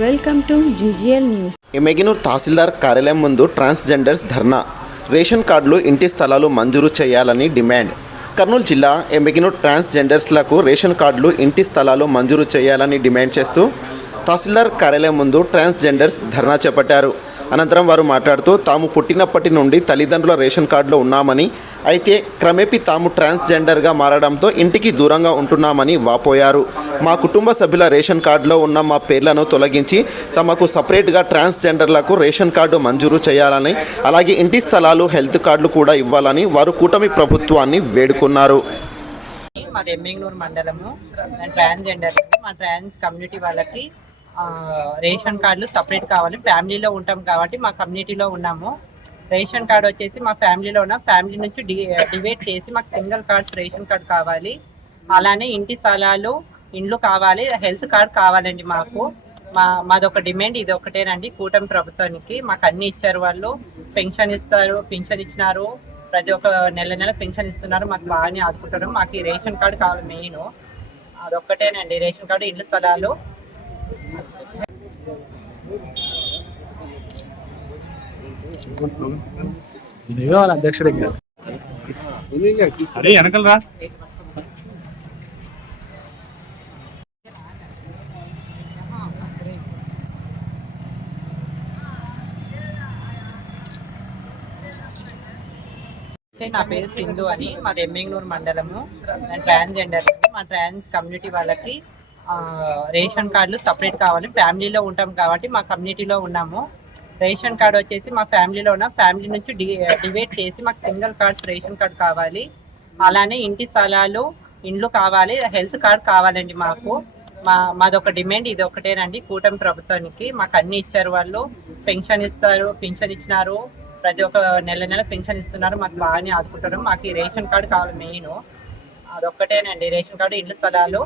Welcome to GGL news. Yemmiganur tahsildar కార్యాలయం ముందు transgenders ధర్నా. Ration కార్డులు ఇంటి స్థలాలు మంజూరు చేయాలని డిమాండ్. కర్నూలు జిల్లా ఎమ్మెగినూర్ ట్రాన్స్జెండర్స్లకు రేషన్ కార్డులు ఇంటి స్థలాలు మంజూరు చేయాలని డిమాండ్ చేస్తూ తహసీల్దార్ కార్యాలయం ముందు ట్రాన్స్జెండర్స్ ధర్నా చేపట్టారు. అనంతరం వారు మాట్లాడుతూ తాము పుట్టినప్పటి నుండి తల్లిదండ్రుల రేషన్ కార్డులో ఉన్నామని అయితే క్రమేపీ తాము ట్రాన్స్జెండర్గా మారడంతో ఇంటికి దూరంగా ఉంటున్నామని వాపోయారు. మా కుటుంబ సభ్యుల రేషన్ కార్డులో ఉన్న మా పేర్లను తొలగించి తమకు సపరేట్గా ట్రాన్స్జెండర్లకు రేషన్ కార్డు మంజూరు చేయాలని అలాగే ఇంటి స్థలాలు హెల్త్ కార్డులు కూడా ఇవ్వాలని వారు కూటమి ప్రభుత్వాన్ని వేడుకున్నారు. మాది మండలము. ట్రాన్స్జెండర్ మా ట్రాన్స్ కమ్యూనిటీ వాళ్ళకి రేషన్ కార్డులు సపరేట్ కావాలి. ఫ్యామిలీలో ఉంటాం కాబట్టి మా కమ్యూనిటీలో ఉన్నాము. రేషన్ కార్డు వచ్చేసి మా ఫ్యామిలీలో ఉన్న. ఫ్యామిలీ నుంచి డి డివైడ్ చేసి మాకు సింగిల్ కార్డ్స్ రేషన్ కార్డు కావాలి. అలానే ఇంటి స్థలాలు ఇండ్లు కావాలి హెల్త్ కార్డ్ కావాలండి మాకు. మా మాది ఒక డిమాండ్ ఇది ఒకటేనండి కూటమి ప్రభుత్వానికి. మాకు అన్ని ఇచ్చారు వాళ్ళు. పెన్షన్ ఇస్తారు పెన్షన్ ఇచ్చినారు. ప్రతి ఒక్క నెల నెల పెన్షన్ ఇస్తున్నారు. మాకు బాగానే ఆదుకుంటారు మాకు ఈ రేషన్ కార్డు కావాలి మెయిన్. అదొక్కటేనండి రేషన్ కార్డు ఇల్లు స్థలాలు. నువ్వే వాళ్ళ అధ్యక్షుడు ఇంకా. అరే వెనకలు రా. అయితే నా పేరు సింధు అని మాది ఎమ్మింగ్నూరు మండలము. నేను ట్రాన్స్జెండర్ అండి. మా ట్రాన్స్ కమ్యూనిటీ వాళ్ళకి రేషన్ కార్డులు సపరేట్ కావాలి. ఫ్యామిలీలో ఉంటాం కాబట్టి మా కమ్యూనిటీలో ఉన్నాము. రేషన్ కార్డు వచ్చేసి మా ఫ్యామిలీలో ఉన్న. ఫ్యామిలీ నుంచి డి డివైడ్ చేసి మాకు సింగిల్ కార్డ్స్ రేషన్ కార్డు కావాలి. అలానే ఇంటి స్థలాలు ఇండ్లు కావాలి. హెల్త్ కార్డ్ కావాలండి మాకు. మా మాది ఒక డిమాండ్ ఇది ఒకటేనండి కూటమి ప్రభుత్వానికి. మాకు అన్ని ఇచ్చారు వాళ్ళు. పెన్షన్ ఇస్తారు పెన్షన్ ఇచ్చినారు. ప్రతి ఒక్క నెల నెల పెన్షన్ ఇస్తున్నారు. మాకు బాగానే ఆదుకుంటారు మాకు ఈ రేషన్ కార్డు కావాలి మెయిన్. అదొక్కటేనండి రేషన్ కార్డు ఇండ్ల స్థలాలు.